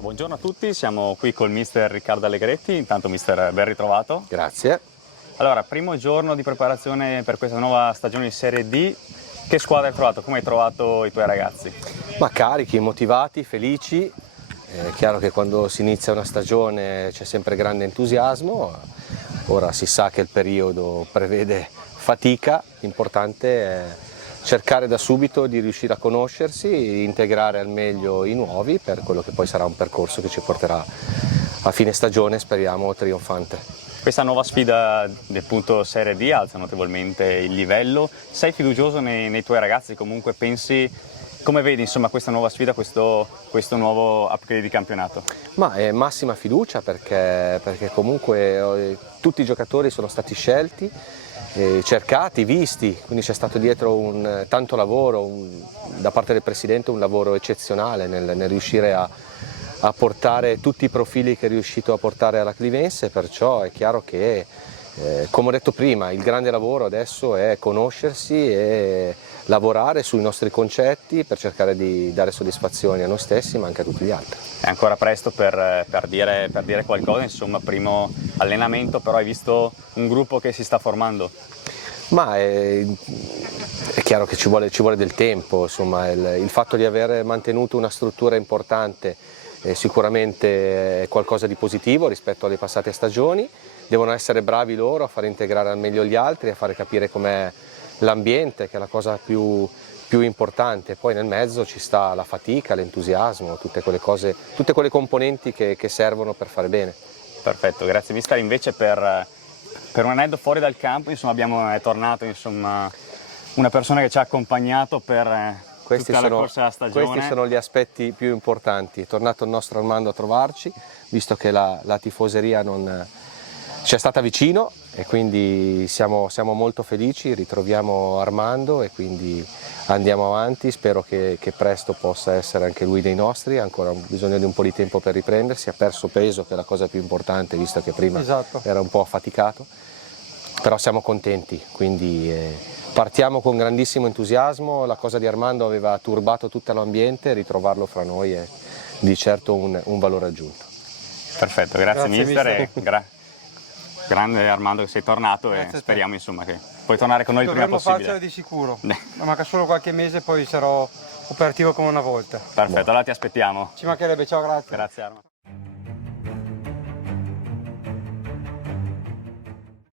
Buongiorno a tutti, siamo qui col mister Riccardo Allegretti. Intanto mister, ben ritrovato. Grazie. Allora, primo giorno di preparazione per questa nuova stagione di Serie D. Che squadra hai trovato? Come hai trovato i tuoi ragazzi? Ma carichi, motivati, felici. È chiaro che quando si inizia una stagione c'è sempre grande entusiasmo. Ora si sa che il periodo prevede fatica, l'importante è cercare da subito di riuscire a conoscersi, integrare al meglio i nuovi per quello che poi sarà un percorso che ci porterà a fine stagione, speriamo, trionfante. Questa nuova sfida del punto Serie D alza notevolmente il livello. Sei fiducioso nei tuoi ragazzi? Comunque pensi, come vedi insomma questa nuova sfida, questo nuovo upgrade di campionato? Ma è massima fiducia perché comunque tutti i giocatori sono stati scelti, cercati, visti, quindi c'è stato dietro tanto lavoro da parte del Presidente, un lavoro eccezionale nel riuscire a portare tutti i profili che è riuscito a portare alla Clivense, perciò è chiaro che, come ho detto prima, il grande lavoro adesso è conoscersi e lavorare sui nostri concetti per cercare di dare soddisfazioni a noi stessi ma anche a tutti gli altri. È ancora presto per dire qualcosa, insomma, primo allenamento, però hai visto un gruppo che si sta formando? Ma è chiaro che ci vuole del tempo, insomma, il fatto di aver mantenuto una struttura importante sicuramente è qualcosa di positivo rispetto alle passate stagioni. Devono essere bravi loro a far integrare al meglio gli altri, a fare capire com'è l'ambiente, che è la cosa più importante. Poi nel mezzo ci sta la fatica, l'entusiasmo, tutte quelle cose, tutte quelle componenti che servono per fare bene. Perfetto, grazie mister. Invece per un aneddoto fuori dal campo, insomma, è tornato insomma, una persona che ci ha accompagnato per tutta la corsa della stagione. Questi sono gli aspetti più importanti. È tornato il nostro Armando a trovarci, visto che la tifoseria non ci è stata vicino e quindi siamo molto felici, ritroviamo Armando e quindi andiamo avanti. Spero che presto possa essere anche lui dei nostri, ha ancora bisogno di un po' di tempo per riprendersi, ha perso peso, che è la cosa più importante, visto che prima era un po' affaticato, però siamo contenti, quindi partiamo con grandissimo entusiasmo. La cosa di Armando aveva turbato tutto l'ambiente, ritrovarlo fra noi è di certo un valore aggiunto. Perfetto, grazie mister. Grande Armando che sei tornato e speriamo insomma che puoi tornare con noi il prima possibile. Dovremmo farcela di sicuro, manca solo qualche mese, poi sarò operativo come una volta. Perfetto, allora ti aspettiamo. Ci mancherebbe, ciao, grazie. Grazie Armando.